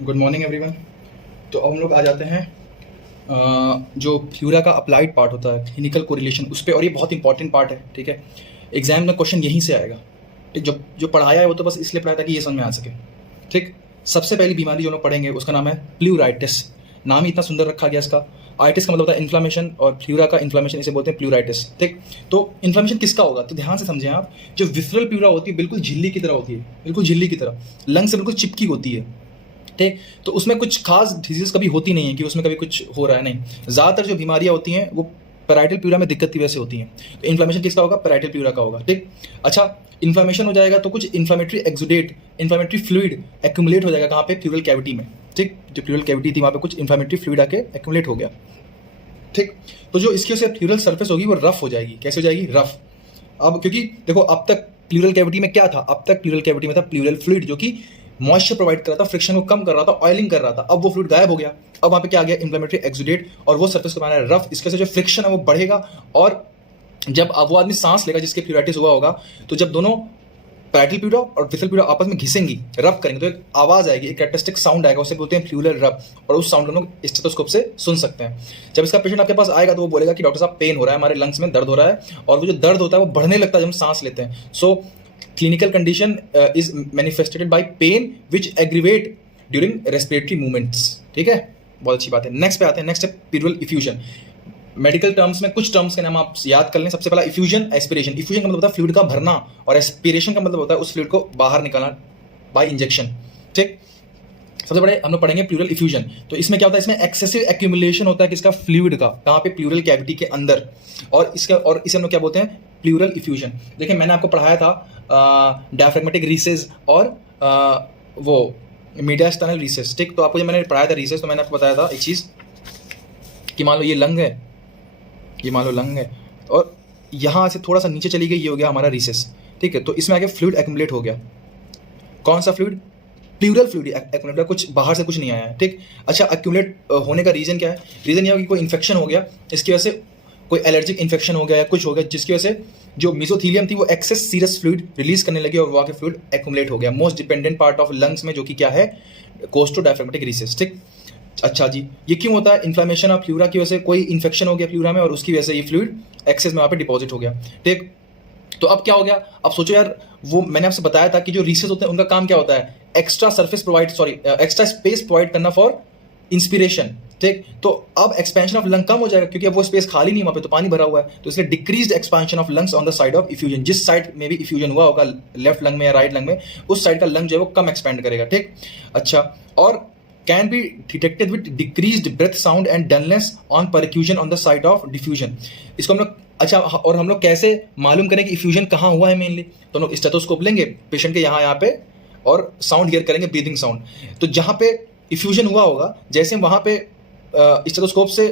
Good morning everyone. तो अब हम लोग आ जाते हैं जो फ्यूरा का अप्लाइड पार्ट होता है, क्लिनिकल कोरिलेशन, उस पर। और ये बहुत इंपॉर्टेंट पार्ट है, ठीक है। एग्जाम में क्वेश्चन यहीं से आएगा। ठीक, जो पढ़ाया है वो तो बस इसलिए पढ़ाया था कि ये समझ में आ सके। ठीक, सबसे पहली बीमारी जो लोग पढ़ेंगे उसका नाम है प्लूराइटिस। नाम ही इतना सुंदर रखा गया इसका। आइटिस का मतलब होता है इन्फ्लामेशन, और फ्यूरा का इन्फ्लामेशन इसे बोलते हैं प्लूराइटिस। ठीक, तो इन्फ्लामेशन किसका होगा, तो ध्यान से समझें आप। जो विसरल प्लूरा होती है बिल्कुल झिल्ली की तरह होती है, बिल्कुल झिल्ली की तरह, लंग से बिल्कुल चिपकी होती है। ठीक, तो उसमें कुछ खास डिजीज कभी होती नहीं है कि उसमें कभी कुछ हो रहा है, नहीं। ज़्यादातर जो बीमारियां होती हैं वो पैराइटल प्लूरा में दिक्कत की वजह से होती हैं। तो इन्फ्लामेशन किसका होगा, पैराइटल प्लूरा का होगा। ठीक, अच्छा, इन्फ्लामेशन हो जाएगा तो कुछ inflammatory exudate, inflammatory fluid accumulate हो जाएगा कहाँ पे, प्लूरल कैविटी में। ठीक, जो प्लूरल कैविटी थी वहाँ पे कुछ इन्फ्लामेटरी फ्लूइड आके एक्यूमुलेट हो गया। ठीक, तो जो इसकी वजह से प्लूरल सरफेस होगी वो रफ हो जाएगी। कैसे हो जाएगी, रफ। अब क्योंकि देखो अब तक प्लूरल कैविटी में क्या था, अब तक प्लूरल कैविटी में था प्लूरल फ्लूइड जो कि मॉइस्चर प्रोवाइड कर रहा था, फ्रिक्शन को कम कर रहा था, ऑयलिंग कर रहा था। अब वो फ्लूइड गायब हो गया, अब वहाँ पे क्या आ गया, इन्फ्लेमेटरी एक्सुडेट, और वो सरफेस को बनाना है रफ। इसके से जो फ्रिक्शन है वो बढ़ेगा, और जब अब वो आदमी सांस लेगा जिसके प्लूराइटिस हुआ होगा, तो जब दोनों पैराइटल प्लूरा और विसरल प्लूरा आपस में घिसेंगी, रब करेंगे, तो एक आवाज आएगी, एक कैरेक्टरिस्टिक साउंड आएगा, उसे बोलते हैं प्लूरल रब। और उस साउंड को लोग स्टेथोस्कोप से सुन सकते हैं। जब इसका पेशेंट आपके पास आएगा तो वो बोलेगा कि डॉक्टर साहब पेन हो रहा है, हमारे लंग्स में दर्द हो रहा है, और वो जो दर्द होता है वो बढ़ने लगता है जब हम सांस लेते हैं। So clinical condition is manifested by pain which aggravate during respiratory movements. ठीक है, बहुत अच्छी बात है। नेक्स्ट पे आते हैं, नेक्स्ट है प्लूरल इफ्यूजन। मेडिकल टर्म्स में कुछ टर्म्स के नाम आप याद कर लें। सबसे पहला इफ्यूजन, एस्पिरेशन। इफ्यूजन का मतलब होता है फ्लूइड का भरना, और एस्पिरेशन का मतलब होता है उस फ्लूइड को बाहर निकालना बाय इंजेक्शन। ठीक, सबसे बड़े हम लोग पढ़ेंगे प्लूरल इफ्यूजन। तो इसमें क्या होता है, इसमें एक्सेसिव एक्यूमुलेशन होता है किसका, फ्लूइड का, कहाँ पे, प्लूरल कैविटी के अंदर। और इसे हम लोग क्या बोलते हैं, प्लूरल इफ्यूजन। देखिए मैंने आपको पढ़ाया था डायफ्रेगमेटिक रीसेस और वो मीडियास्टाइनल रीसेस। ठीक, तो आपको जब मैंने पढ़ाया था रीसेस, तो मैंने आपको बताया था एक चीज़ कि मान लो ये लंग है, ये मान लो लंग है, और यहाँ से थोड़ा सा नीचे चली गई, ये हो गया हमारा रीसेस। ठीक है, तो इसमें आगे फ्लूइड एक्यूमुलेट हो गया। कौन सा फ्लूइड, प्लूरल फ्लूइड एक्यूमुलेट, कुछ बाहर से कुछ नहीं आया है। ठीक, अच्छा, एक्यूमुलेट होने का रीजन क्या है, रीजन ये हो कि कोई इन्फेक्शन हो गया, इसकी वजह से कोई एलर्जिक इन्फेक्शन हो गया या कुछ हो गया, जिसकी वजह से जो मेसोथीलियम थी वो एक्सेस सीरस फ्लूइड रिलीज करने लगी और वहाँ के फ्लूइड एक्यूमुलेट हो गया। Most dependent part of lungs में जो कि क्या है, कोस्टो डायफ्रेगमेटिक रीसेस। ठीक, अच्छा जी, ये क्यों होता है, इन्फ्लामेशन ऑफ प्लूरा की वजह से कोई इन्फेक्शन हो गया प्लूरा में, और उसकी वजह से ये फ्लूइड एक्सेस में वहाँ पे डिपॉजिट हो गया। ठीक, तो अब क्या हो गया, अब सोचो यार, वो मैंने आपसे बताया था कि जो रीसेस होते हैं उनका काम क्या होता है, extra surface provide, extra space provide करना फॉर इंस्पिरेशन। ठीक, तो अब एक्सपेंशन ऑफ लंग कम हो जाएगा क्योंकि अब वो स्पेस खाली नहीं, वहाँ पे तो पानी भरा हुआ है, तो इसलिए decreased expansion of lungs on the side of effusion. जिस साइड में भी इफ्यूजन हुआ होगा, लेफ्ट लंग में या राइट लंग में, उस साइड का लंग जो है वो कम एक्सपेंड करेगा। ठीक, अच्छा, और can be detected with decreased breath sound and dullness on percussion on the side of diffusion. इसको हम लोग, अच्छा, और हम लोग कैसे मालूम करें कि इफ्यूजन कहाँ हुआ है मेनली, तो हम लोग स्टेथोस्कोप लेंगे पेशेंट के यहाँ पे, और साउंड हियर करेंगे, ब्रीदिंग साउंड। तो जहाँ पे इफ्यूजन हुआ होगा, जैसे हम वहाँ पे स्टेथोस्कोप से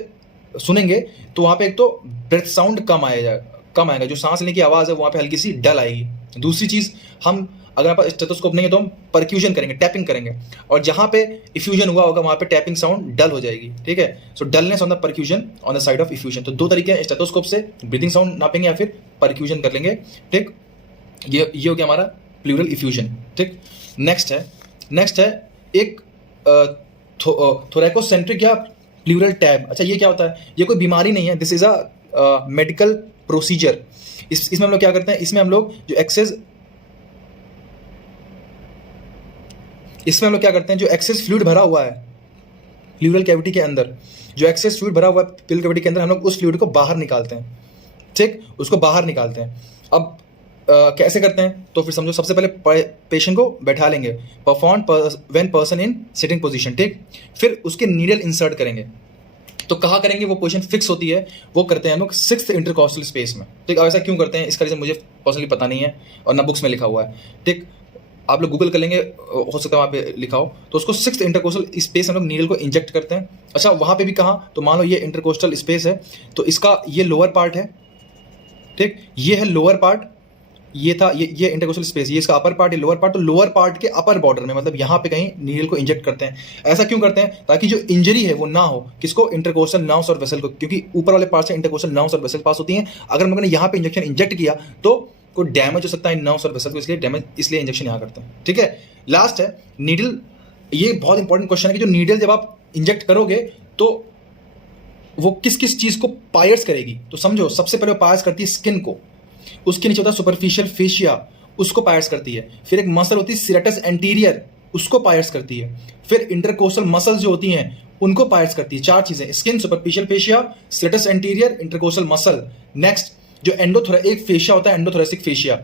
सुनेंगे, तो वहाँ पे एक तो ब्रेथ साउंड कम आएगा, जो सांस लेने की आवाज़ है वहाँ पे हल्की सी डल आएगी। दूसरी चीज़, हम अगर आप स्टेथोस्कोप नहीं है तो हम परक्यूजन करेंगे, टैपिंग करेंगे, और जहाँ पे इफ्यूजन हुआ होगा वहाँ पे टैपिंग साउंड डल हो जाएगी। ठीक है, so dullness on the percussion on the side of effusion. तो दो तरीके हैं, स्टेथोस्कोप से ब्रीदिंग साउंड नापेंगे या फिर परक्यूजन कर लेंगे। ठीक, ये हो गया हमारा प्लूरल इफ्यूजन। ठीक, नेक्स्ट है एक थोरैकोसेंट्रिक या प्लूरल टैब। अच्छा, ये क्या होता है, ये कोई बीमारी नहीं है, this is a medical procedure. इसमें हम लोग क्या करते हैं, इसमें हम लोग जो एक्सेस फ्लूइड भरा हुआ है प्लूरल कैविटी के अंदर, जो एक्सेस फ्लूइड भरा हुआ है प्लूरल कैविटी के अंदर, हम लोग उस फ्लूइड को बाहर निकालते हैं। ठीक, उसको बाहर निकालते हैं। अब कैसे करते हैं, तो फिर समझो, सबसे पहले पेशेंट को बैठा लेंगे, perform when person in sitting position. ठीक, फिर उसके नीडल इंसर्ट करेंगे। तो कहाँ करेंगे, वो पोजीशन फिक्स होती है, वो करते हैं हम लोग 6th इंटरकॉस्टल स्पेस में। ठीक, अब ऐसा क्यों करते हैं, इसका रीजन मुझे पर्सनली पता नहीं है और ना बुक्स में लिखा हुआ है। ठीक, आप लोग गूगल कर लेंगे, हो सकता है वहाँ पे लिखा हो। तो उसको 6th इंटरकोस्टल स्पेस हम लोग नीडल को इंजेक्ट करते हैं। अच्छा, वहाँ पे भी कहाँ, तो मान लो ये इंटरकोस्टल स्पेस है, तो इसका ये लोअर पार्ट है। ठीक, ये है लोअर पार्ट, ये था ये इंटरकोस्टल स्पेस, ये इसका अपर पार्ट, ये लोअर पार्ट। तो लोअर पार्ट के अपर बॉर्डर में, मतलब यहाँ पे कहीं नीडल को इंजेक्ट करते हैं। ऐसा क्यों करते हैं, ताकि जो इंजरी है वो ना हो, किसको, इंटरकोस्टल नर्व्स और वेसल को, क्योंकि ऊपर वाले पार्ट से इंटरकोस्टल नर्व्स और वेसल पास होती हैं। अगर हम लोगों ने यहाँ पे इंजेक्शन इंजेक्ट किया तो कोई डैमेज हो सकता है नर्व्स और वेसल को, इसलिए इंजेक्शन यहाँ करते हैं। ठीक है, लास्ट है नीडल ये बहुत इंपॉर्टेंट क्वेश्चन है कि जो नीडल जब आप इंजेक्ट करोगे तो वो किस किस चीज को पायर्स करेगी। तो समझो, सबसे पहले वो पायर्स करती है स्किन को, उसके नीचे होता है सुपरफिशियल फेशिया, उसको पायर्स करती है। फिर एक मसल होती है सिरेटस एंटीरियर, उसको पायर्स करती है। फिर इंटरकोस्टल मसल्स जो होती हैं उनको पायर्स करती है। 4 चीजें, skin, superficial fascia, serratus anterior, intercostal muscle. Next जो एक फेशिया होता है एंडोथोरेसिक फेशिया,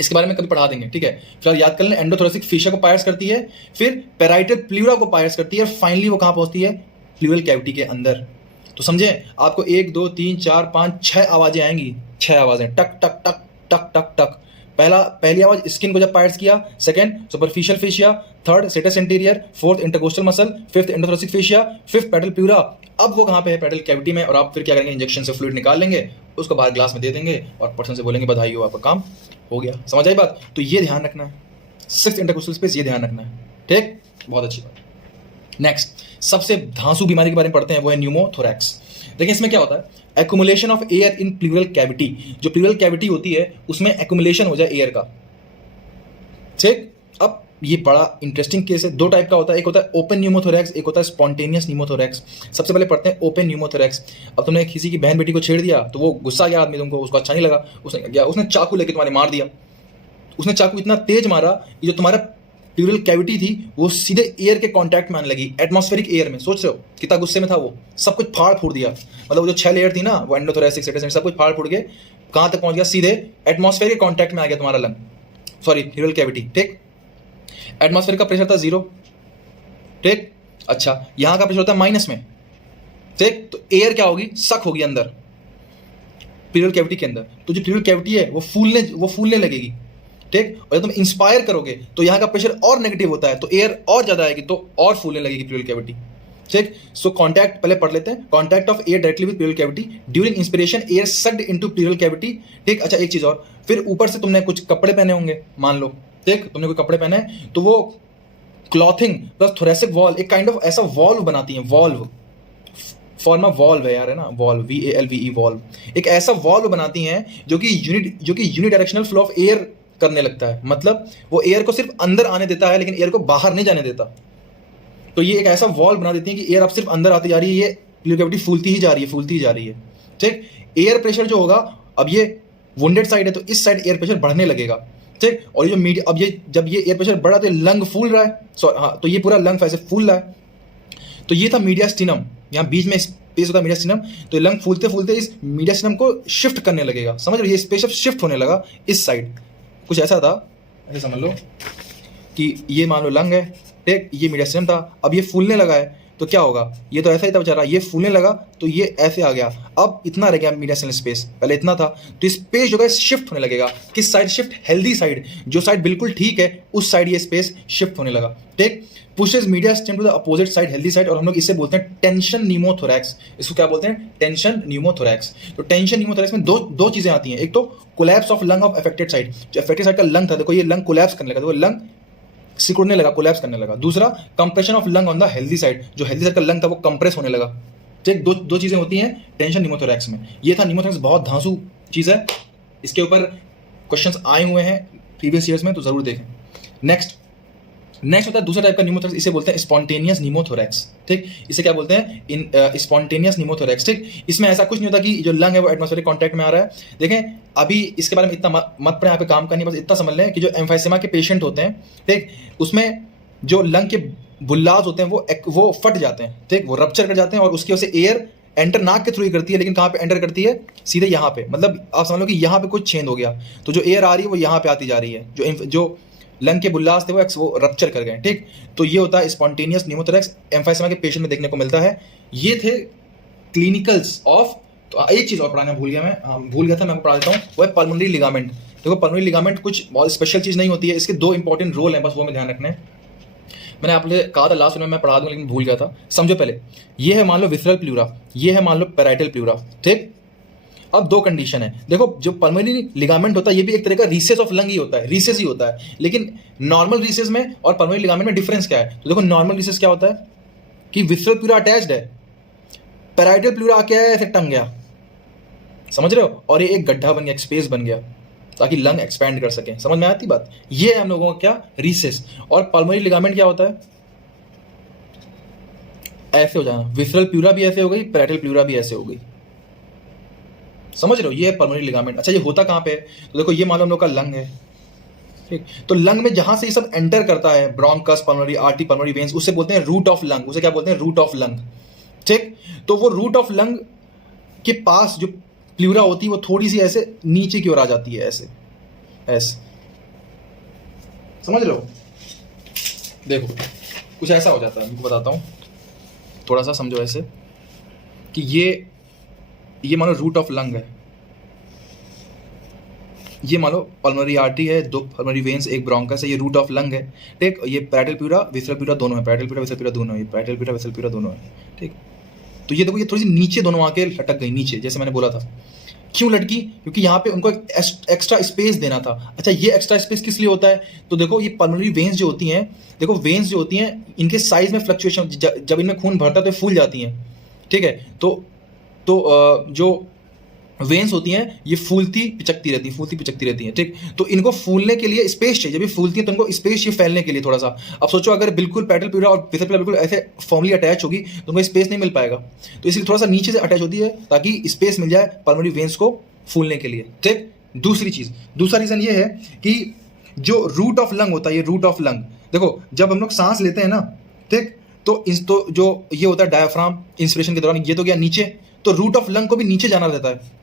इसके बारे में कभी पढ़ा देंगे, ठीक है। फिलहाल याद कर लें, एंडोथोरेसिक फेशिया को पायर्स करती है, फिर पैराइटल प्लूरा को पायर्स करती है, फाइनली वो कहां पहुंचती है, प्लूरल कैविटी के अंदर। तो समझे, आपको 1 2 3 4 5 6 आवाजें आएंगी, 6 आवाजें, टक टक टक टक टक टक। पहली आवाज स्किन को जब पायर्स किया, second superficial fascia, third serratus anterior, fourth intercostal muscle, fifth endothoracic fascia, fifth parietal pleura. अब वो कहां पे है, पैडल कैविटी में। और आप फिर क्या करेंगे, इंजेक्शन से फ्लूइड निकाल लेंगे, उसको बाहर ग्लास में दे देंगे और पर्सन से बोलेंगे बधाई हो, आपका काम हो गया। समझ आई बात। तो ये ध्यान रखना है, 6th इंटरकोस्टल स्पेस, ये ध्यान रखना है, ठीक, बहुत अच्छी बात। नेक्स्ट सबसे धांसू बीमारी के बारे में पढ़ते हैं, वो है न्यूमोथोरैक्स। देखिए इसमें क्या होता है, accumulation of air in pleural cavity. जो प्लूरल कैविटी होती है उसमें एक्युमुलेशन हो जाए एयर का, ठीक। अब ये बड़ा इंटरेस्टिंग केस है, 2 टाइप का होता है, एक होता है ओपन न्यूमोथोरैक्स, एक होता है स्पॉन्टेनियस न्यूमोथोरैक्स। सबसे पहले पढ़ते हैं ओपन न्यूमोथोरैक्स। अब तुमने किसी की बहन बेटी को छेड़ दिया तो वो गुस्सा गया आदमी, तुमको उसको अच्छा नहीं लगा, उसने चाकू लेके तुम्हारे मार दिया। उसने चाकू इतना तेज मारा कि जो तुम्हारा प्लूरल कैविटी थी वो सीधे एयर के कांटेक्ट में आने लगी, एटमॉस्फेरिक एयर में। सोच रहे हो कितना गुस्से में था वो, सब कुछ फाड़ फूड़ दिया। मतलब वो जो 6 लेयर थी ना, वो एंडोथोरैसिक, सिरेटस, सब कुछ फाड़ फूड़ के कहां तक पहुंच गया, सीधे एटमॉस्फेयर के कांटेक्ट में आ गया तुम्हारा लंग, सॉरी प्लूरल कैविटी, ठीक। एटमॉस्फेयर का प्रेशर था 0, ठीक। अच्छा, यहां का प्रेशर होता है माइनस में, ठीक। तो एयर क्या होगी, सक होगी अंदर प्लूरल कैविटी के अंदर। तो जो प्लूरल कैविटी है वो फूलने लगेगी, ठीक। और जब तुम इंस्पायर करोगे तो यहां का प्रेशर और नेगेटिव होता है, तो एयर और ज्यादा आएगी, तो और फूलने लगेगी प्लूरल कैविटी, ठीक। सो कॉन्टैक्ट पहले पढ़ लेते हैं, contact of air directly with pleural cavity, during inspiration air sucked into pleural cavity, ठीक। अच्छा एक चीज और, फिर ऊपर से तुमने कुछ कपड़े पहने होंगे, मान लो, ठीक, तुमने कोई कपड़े पहने, तो वो क्लॉथिंग प्लस थोरेसिक वॉल एक काइंड ऑफ ऐसा वॉल्व बनाती है, वॉल्व फॉर्म ऑफ वॉल्व है यार, है ना, वॉल्व, VALVE वॉल्व, एक ऐसा वॉल्व बनाती हैं जो कि यूनिडायरेक्शनल फ्लो ऑफ एयर करने लगता है। मतलब वो एयर को सिर्फ अंदर आने देता है लेकिन एयर को बाहर नहीं जाने देता। तो ये एक ऐसा वॉल्व बना देती है कि एयर अब सिर्फ अंदर आती जा रही है, ये प्लूरल कैविटी फूलती ही जा रही है, ठीक। एयर प्रेशर जो होगा, अब ये वुंडेड साइड है तो इस साइड एयर प्रेशर बढ़ने लगेगा, ठीक। और ये जो अब ये जब ये एयर प्रेशर बढ़ा तो लंग फूल रहा है, हाँ, तो ये पूरा लंग ऐसे फूल रहा है। तो ये था मीडियास्टिनम, यहाँ बीच में स्पेस होता है मीडियास्टिनम, तो लंग फूलते फूलते इस मीडियास्टिनम को शिफ्ट करने लगेगा, समझ रहे हो, ये स्पेस अब शिफ्ट होने लगा इस साइड। कुछ ऐसा था, ऐसे समझ लो कि ये मान लो लंग है, ठीक, ये मीडियास्टिनम था, अब ये फूलने लगा है, तो क्या होगा, ये तो ऐसा ही था बेचारा, ये फूलने लगा तो ये ऐसे आ गया, अब इतना रह गया मीडियास्टिनल स्पेस, पहले इतना था, तो स्पेस जो है शिफ्ट होने लगेगा। किस साइड शिफ्ट, हेल्दी साइड, जो साइड बिल्कुल ठीक है उस साइड ये स्पेस शिफ्ट होने लगा, ठीक। Pushes mediastinum to the opposite side, healthy side, और हम लोग इसे बोलते हैं टेंशन न्यूमोथोरैक्स। इसको क्या बोलते हैं, टेंशन न्यूमोथोरैक्स। तो टेंशन न्यूमोथोरैक्स में दो चीजें आती हैं, एक तो collapse of lung of affected side, जो अफेक्टेड साइड का लंग था, देखो ये लंग कोलैप्स करने लगा, देखो लंग सिकुड़ने लगा, कोलैप्स करने लगा। दूसरा compression of lung on the healthy side, जो हेल्दी साइड का लंग था वो कंप्रेस होने लगा, ठीक। दो चीजें होती हैं टेंशन न्यूमोथोरैक्स में। ये था न्यूमोथोरैक्स, बहुत धांसू चीज है, इसके ऊपर क्वेश्चंस आए हुए हैं प्रीवियस ईयर्स में, तो जरूर देखें। नेक्स्ट होता है दूसरा टाइप का न्यूमोथोरैक्स, इसे बोलते हैं स्पॉन्टेनियस न्यूमोथोरैक्स, ठीक। इसे क्या बोलते हैं, इन स्पॉन्टेनियस न्यूमोथोरैक्स, ठीक। इसमें ऐसा कुछ नहीं होता कि जो लंग है वो एटमॉस्फेरिक कांटेक्ट में आ रहा है। देखें अभी इसके बारे में इतना मत पड़े, यहाँ पे काम करनी, बस इतना समझ लें कि जो एम्फाइसेमा के पेशेंट होते हैं, ठीक, उसमें जो लंग के बुल्लाज होते हैं वो फट जाते हैं, ठीक, वो रप्चर कर जाते हैं, और उसकी वजह से एयर एंटर नाक के थ्रू ही करती है, लेकिन कहाँ पे एंटर करती है, सीधे यहाँ पे। मतलब आप समझ लो कि यहाँ पे कुछ छेद हो गया, तो जो एयर आ रही है वो यहाँ पे आती जा रही है, जो लंग के बुल्लास थे वो रप्चर कर गए, ठीक। तो ये होता है स्पॉन्टेनियस न्यूमोथोरैक्स, एम्फाइसेमा के पेशेंट में देखने को मिलता है। ये थे क्लिनिकल्स ऑफ। तो एक चीज और पढ़ाना भूल गया था, मैं आपको पढ़ा देता हूँ, वो है पल्मोनरी लिगामेंट। देखो पल्मोनरी लिगामेंट कुछ बहुत स्पेशल चीज नहीं होती है, इसके 2 इंपॉर्टेंट रोल हैं, बस वो में ध्यान रखना है। मैंने आपने कहा था लास्ट में मैं पढ़ा दूंगा, लेकिन भूल गया था। समझो पहले, ये है मान लो विसरल प्लूरा, ये है मान लो पैराइटल प्लूरा, ठीक। अब 2 कंडीशन है, देखो जो पल्मोनरी लिगामेंट होता है ये भी एक तरह का रीसेस ऑफ लंग ही होता है, रीसेस ही होता है, लेकिन नॉर्मल रीसेस में और पल्मोनरी लिगामेंट में डिफरेंस क्या है। तो देखो नॉर्मल रीसेस क्या होता है कि विसरल प्लूरा अटैच्ड है, पैराइटल प्लूरा क्या है, ऐसे टंग गया, समझ रहे हो, और ये एक गड्ढा बन गया, एक स्पेस बन गया, ताकि लंग एक्सपैंड कर सके। समझ में आती बात, ये है हम लोगों का क्या, रीसेस। और पल्मोनरी लिगामेंट क्या होता है, ऐसे हो जाना, विसरल प्लूरा भी ऐसे हो गई, पैरेटल प्लूरा भी ऐसे हो गई। समझ रहे हो, ये है पल्मोनरी लिगामेंट। अच्छा, ये होता कहाँ पे है? तो देखो, ये मान लो हम लोग का लंग है, ठीक। तो लंग में जहां से ये सब एंटर करता है, bronchus, pulmonary artery, pulmonary veins, उसे बोलते हैं रूट ऑफ लंग। उसे क्या बोलते हैं? रूट ऑफ लंग, ठीक। तो वो रूट ऑफ लंग के पास जो प्लूरा होती है वो थोड़ी सी ऐसे नीचे की ओर आ जाती है, ऐसे ऐसे। समझ रहे हो? देखो, कुछ ऐसा हो जाता है, मैं बताता हूँ, थोड़ा सा समझो ऐसे कि ये मानो रूट ऑफ लंग है, ये मान लो पल्मोनरी आर्टरी है, 2 पल्मोनरी वेन्स, 1 ब्रोंकस है, ये रूट ऑफ लंग है, ठीक। ये पैरेटल प्लूरा, विसरल प्लूरा दोनों है, पैरेटल प्लूरा, विसरल प्लूरा दोनों है, पैरेटल प्लूरा, विसरल प्लूरा दोनों है, ठीक। तो ये देखो, ये थोड़ी सी नीचे दोनों आके लटक गई नीचे, जैसे मैंने बोला था। क्यों लटकी? क्योंकि यहाँ पे उनको एक एक्स्ट्रा स्पेस देना था। अच्छा, ये एक्स्ट्रा स्पेस किस लिए होता है? तो देखो, ये पल्मोनरी वेन्स जो होती हैं, देखो वेन्स जो होती हैं, इनके साइज में फ्लक्चुएशन, जब इनमें खून भरता है तो फूल जाती हैं, ठीक है। तो जो वेन्स होती हैं ये फूलती पिचकती रहती हैं, ठीक। तो इनको फूलने के लिए स्पेस चाहिए, जब ये फूलती हैं तो इनको स्पेस चाहिए फैलने के लिए थोड़ा सा। अब सोचो, अगर बिल्कुल पैरेटल प्लूरा और विसरल प्लूरा बिल्कुल ऐसे फॉर्मली अटैच होगी तो उनको स्पेस नहीं मिल पाएगा, तो इसलिए थोड़ा सा नीचे से अटैच होती है ताकि स्पेस मिल जाए पल्मोनरी वेन्स को फूलने के लिए, ठीक। दूसरा रीजन ये है कि जो रूट ऑफ लंग होता है, ये रूट ऑफ लंग, देखो जब हम लोग सांस लेते हैं ना, ठीक, तो जो ये होता है डायफ्राम, इंस्पिरेशन के दौरान ये तो गया नीचे, तो रूट ऑफ लंग को भी नीचे जाना रहता है,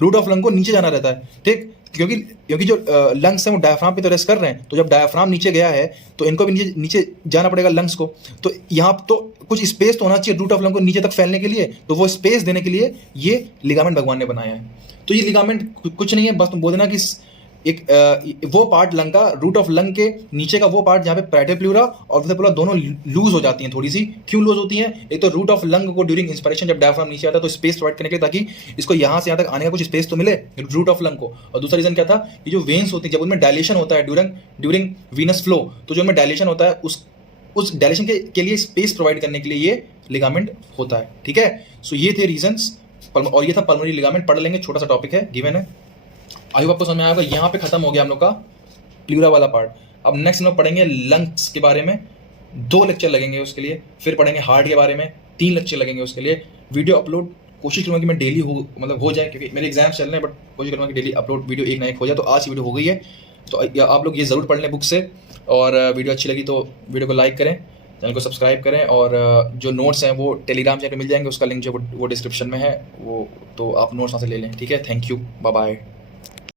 रूट ऑफ लंग को नीचे जाना रहता है, ठीक। क्योंकि जो लंग्स हैं वो डायफ्राम पे तो रेस्ट कर रहे हैं, तो जब डायफ्राम नीचे गया है तो इनको भी नीचे जाना पड़ेगा लंग्स को। तो यहाँ तो कुछ स्पेस तो होना चाहिए रूट ऑफ लंग को नीचे तक फैलने के लिए, तो वो स्पेस देने के लिए ये लिगामेंट भगवान ने बनाया है। तो ये लिगामेंट कुछ नहीं है, बस तुम बोल देना कि एक वो पार्ट लंग का, रूट ऑफ लंग के नीचे का वो पार्ट जहाँ पे पैरेटल प्लूरा और विसरल प्लूरा दोनों लूज हो जाती हैं थोड़ी सी। क्यों लूज होती हैं? एक तो रूट ऑफ लंग को ड्यूरिंग इंस्पिरेशन जब डायफ्राम नीचे आता है तो स्पेस प्रोवाइड करने के लिए, ताकि इसको यहाँ से यहाँ तक आने का कुछ स्पेस तो मिले रूट ऑफ लंग को। और दूसरा रीजन क्या था? ये जो वेन्स होती है जब उनमें डायलेशन होता है ड्यूरिंग वीनस फ्लो, तो जो उनमें डायलेशन होता है उस डायलेशन के लिए स्पेस प्रोवाइड करने के लिए ये लिगामेंट होता है, ठीक है। सो ये थे रीजंस, और ये था पल्मोनरी लिगामेंट। पढ़ लेंगे, छोटा सा टॉपिक है, गिवन है। आई होप आपको समझ में आएगा। यहाँ पे खत्म हो गया हम लोग का प्लूरा वाला पार्ट। अब नेक्स्ट हम लोग पढ़ेंगे लंग्स के बारे में, 2 लेक्चर लगेंगे उसके लिए। फिर पढ़ेंगे हार्ट के बारे में, 3 लेक्चर लगेंगे उसके लिए। वीडियो अपलोड कोशिश करूँगा कि मैं डेली हो जाए, क्योंकि मेरे एग्जाम चल रहे हैं, बट कोशिश करूँगा कि डेली अपलोड वीडियो एक ना एक हो जाए। तो आज की वीडियो हो गई है, तो आप लोग ये ज़रूर पढ़ लें बुक से, और वीडियो अच्छी लगी तो वीडियो को लाइक करें, चैनल को सब्सक्राइब करें, और जो नोट्स हैं वो टेलीग्राम चैनल पे मिल जाएंगे, उसका लिंक जो वो डिस्क्रिप्शन में है, वो तो आप नोट्स वहाँ से ले लें, ठीक है। Thank you, bye bye.